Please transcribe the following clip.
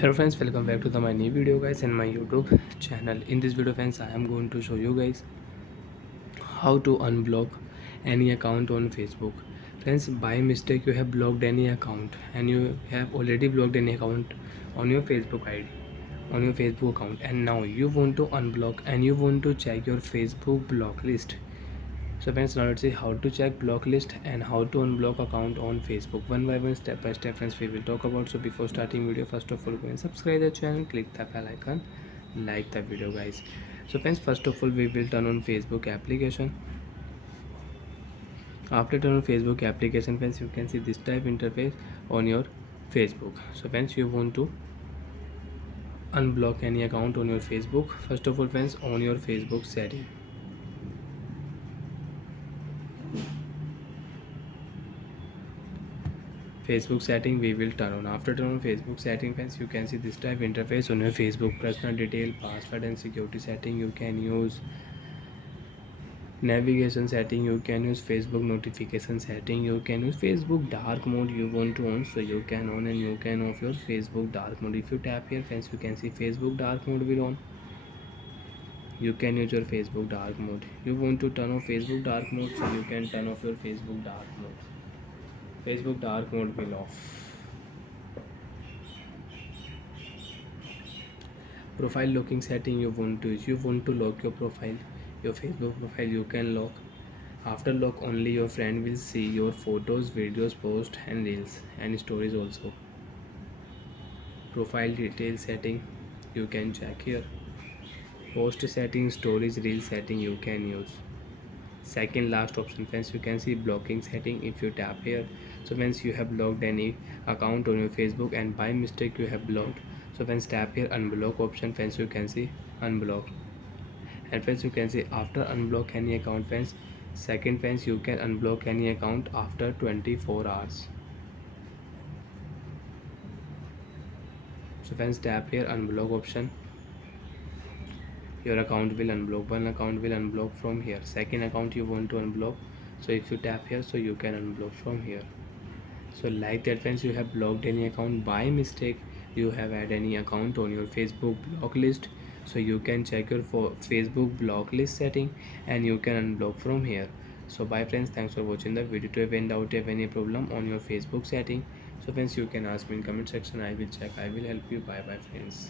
Hello friends, welcome back to my new video guys in my YouTube channel. In this video friends, I am going to show you guys how to unblock any account on Facebook. Friends, by mistake you have blocked any account and you have already blocked any account on your Facebook ID, on your Facebook account, and now you want to unblock and you want to check your Facebook block list. So friends, now let's see how to check block list and how to unblock account on Facebook. One by one, step by step friends, we will talk about. So before starting video, first of all go and subscribe the channel, click the bell icon, like the video guys. So friends, first of all we will turn on Facebook application. After turn on Facebook application friends, you can see this type interface on your Facebook. So friends, you want to unblock any account on your Facebook. First of all friends, on your Facebook setting, Facebook setting we will turn on. After turn on Facebook setting friends, you can see this type interface on your Facebook. Personal detail, password and security setting you can use. Navigation setting you can use. Facebook notification setting you can use. Facebook dark mode you want to on, so you can on and you can off your Facebook dark mode. If you tap here friends, you can see Facebook dark mode will on. You can use your Facebook dark mode. You want to turn off Facebook dark mode, so you can turn off your Facebook dark mode. Facebook dark mode will off. Profile locking setting you want to use. You want to lock your profile, your Facebook profile you can lock. After lock, only your friend will see your photos, videos, posts and reels and stories also. Profile detail setting you can check here. Post setting, stories, reel setting you can use. Second last option friends, you can see blocking setting. If you tap here, so once you have blocked any account on your Facebook and by mistake you have blocked, so once tap here unblock option friends, you can see unblock. And friends, you can see after unblock any account friends, second friends, you can unblock any account after 24 hours. So friends, tap here unblock option, your account will unblock. One account will unblock from here, second account you want to unblock, so if you tap here, so you can unblock from here. So like that friends, you have blocked any account by mistake, you have had any account on your Facebook block list, so you can check your Facebook block list setting and you can unblock from here. So bye friends, thanks for watching the video. To find out if any problem on your Facebook setting, so friends you can ask me in comment section, I will check, I will help you. Bye bye friends.